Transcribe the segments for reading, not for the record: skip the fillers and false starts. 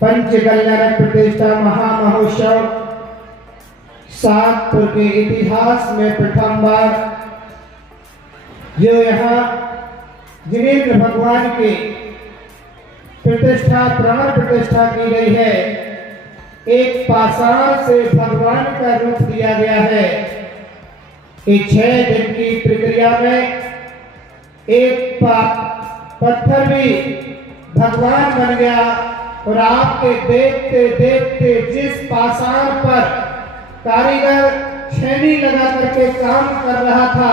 पंचकल्याण प्रतिष्ठा महामहोत्सव सातपुर के इतिहास में प्रथम बार जो यहाँ जिनेन्द्र भगवान की प्रतिष्ठा प्राण प्रतिष्ठा की गई है। एक पाषाण से भगवान का रूप दिया गया है। एक 6 दिन की प्रक्रिया में एक पत्थर भी भगवान बन गया और आपके देखते देखते जिस पाषाण पर कारीगर छेनी लगा करके काम कर रहा था,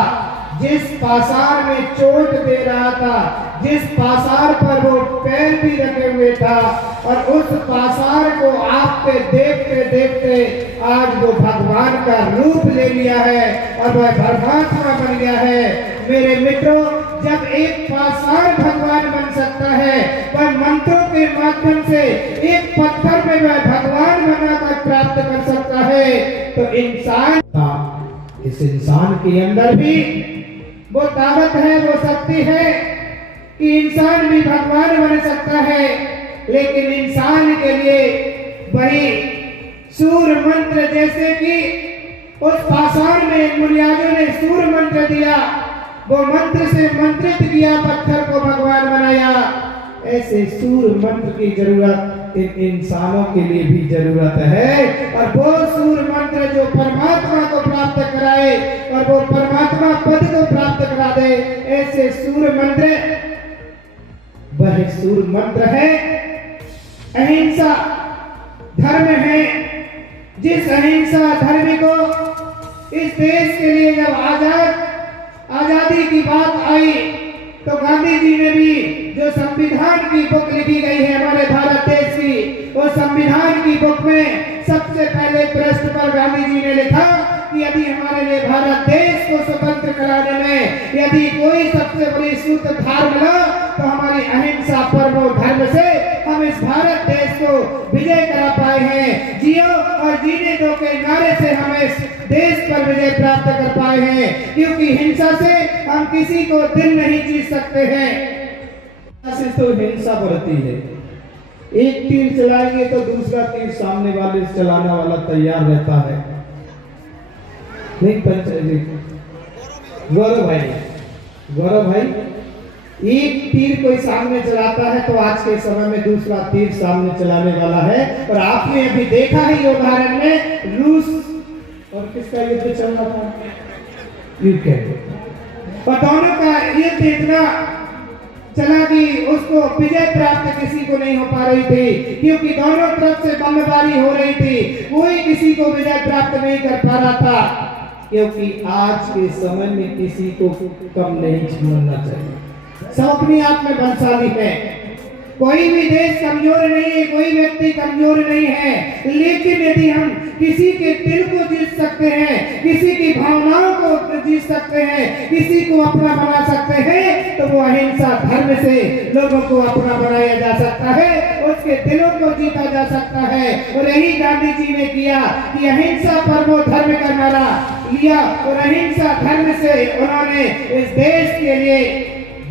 जिस पाषाण में चोट दे रहा था, जिस पाषाण पर वो पैर भी रखे हुए था, और उस पाषाण को आपके देखते देखते आज वो भगवान का रूप ले लिया है और वह परमात्मा बन गया है। मेरे मित्रों, जब एक पाषाण भगवान बन सकता है, वह मंत्रों के माध्यम से एक पत्थर में वह भगवान बनाकर प्राप्त कर सकता है, तो इंसान इस इंसान के अंदर भी वो ताकत है, वो शक्ति है कि इंसान भी भगवान बन सकता है। लेकिन इंसान के लिए वही सूर्य मंत्र, जैसे कि उस पाषाण में मुनियाजों ने सूर्य मंत्र दिया, वो मंत्र से मंत्रित किया, पत्थर को भगवान बनाया, ऐसे सूर्य मंत्र की जरूरत इन इंसानों के लिए भी जरूरत है। और वो सूर्य मंत्र जो परमात्मा को प्राप्त कराए और वो परमात्मा पद को प्राप्त करा दे, ऐसे सूर्य मंत्र, वह सूर्य मंत्र है अहिंसा धर्म है। जिस अहिंसा धर्म को इस देश के लिए जब आजादी की बात आई, तो गांधी जी ने भी जो संविधान की बुक लिखी गई है हमारे भारत देश की, वो संविधान की बुक में सबसे पहले पृष्ठ पर गांधी जी ने लिखा कि यदि हमारे लिए भारत देश को स्वतंत्र कराने में यदि कोई सबसे बड़ी सूत्रधार मिला, तो हमारी अहिंसा परमो धर्म से हम इस भारत देश को विजय करा पाए हैं। जियो और जीने दो के नारे से हम इस देश पर विजय प्राप्त कर पाए हैं, क्योंकि हिंसा से हम किसी को दिन नहीं जीत सकते हैं। तो हिंसा बढ़ती है, एक तीर चलाएंगे तो दूसरा तीर सामने वाले चलाने वाला तैयार रहता है। नहीं गौरव भाई, एक तीर कोई सामने चलाता है तो आज के समय में दूसरा तीर सामने चलाने वाला है। और आपने अभी देखा ही उदाहरण में रूस और किसका युद्ध चल रहा था, यूक्रेन, और दोनों का युद्ध इतना चला कि उसको विजय प्राप्त किसी को नहीं हो पा रही थी, क्योंकि दोनों तरफ से बमबारी हो रही थी, कोई किसी को विजय प्राप्त नहीं कर पा रहा था। क्योंकि आज के समय में किसी को कम नहीं समझना चाहिए, सब अपने आप में बलशाली है। कोई भी देश कमजोर नहीं है, कोई व्यक्ति कमजोर नहीं है, लेकिन यदि हम किसी के दिल को जीत सकते हैं, किसी की भावनाओं को जीत सकते हैं, किसी को अपना बना सकते हैं, तो वो अहिंसा धर्म से लोगों को अपना बनाया जा सकता है, उसके दिलों को जीता जा सकता है। और यही गांधी जी ने किया कि अहिंसा परमो धर्म का नारा लिया और अहिंसा धर्म से उन्होंने इस देश के लिए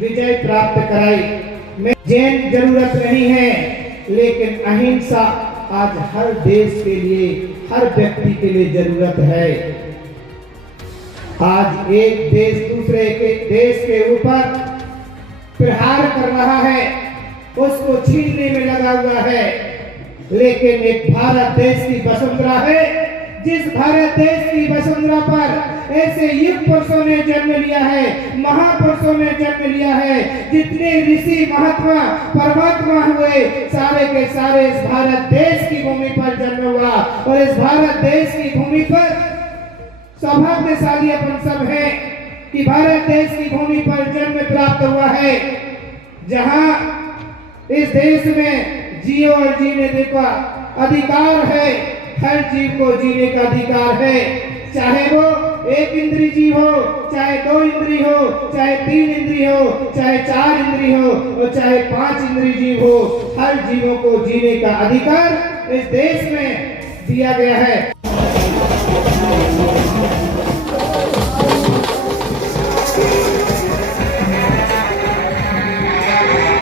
विजय प्राप्त कराई। जैन जरूरत नहीं है, लेकिन अहिंसा आज हर देश के लिए, हर व्यक्ति के लिए जरूरत है। आज एक देश दूसरे के देश के ऊपर प्रहार कर रहा है, उसको छीनने में लगा हुआ है, लेकिन एक भारत देश की वसुंधरा है, जिस भारत देश की वसुंधरा पर ऐसे युग पुरुषों ने जन्म लिया है, महापुरुषों ने जन्म लिया है, जितने ऋषि महात्मा परमात्मा हुए, सारे के सारे इस भारत देश की भूमि पर जन्म हुआ। और इस भारत देश की भूमि पर सौभाग्यशाली अपन सब हैं कि भारत देश की भूमि पर जन्म प्राप्त हुआ है, जहां इस देश में जियो और जीने का अधिकार है। हर जीव को जीने का अधिकार है, चाहे वो एक इंद्रिय जीव हो, चाहे 2 इंद्रिय हो, चाहे 3 इंद्रिय हो, चाहे 4 इंद्रिय हो और चाहे 5 इंद्रिय जीव हो। हर जीवों को जीने का अधिकार इस देश में दिया गया है।